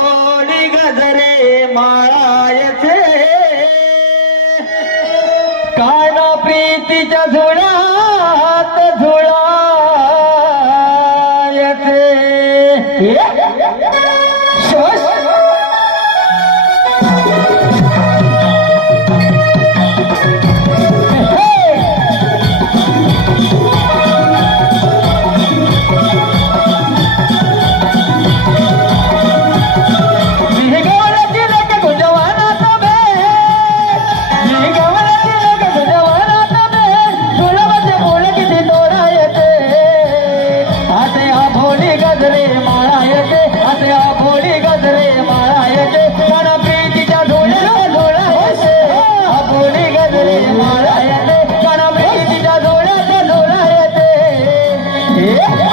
अघोडी गजरे माळायचे. काना प्रीतीच्या झुळात झुळायचे. É?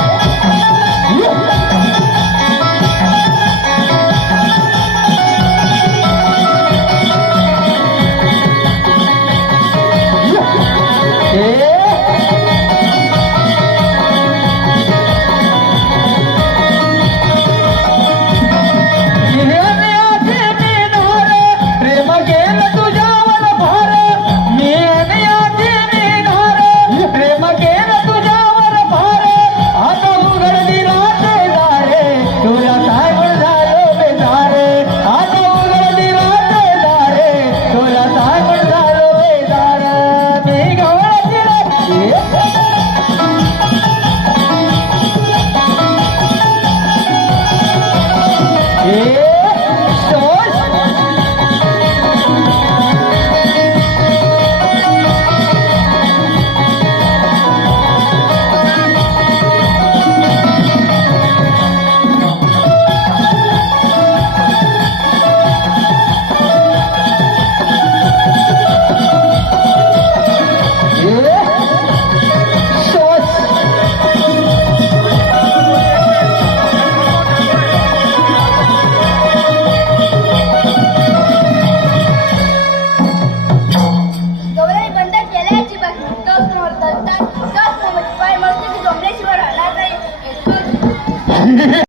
Ei!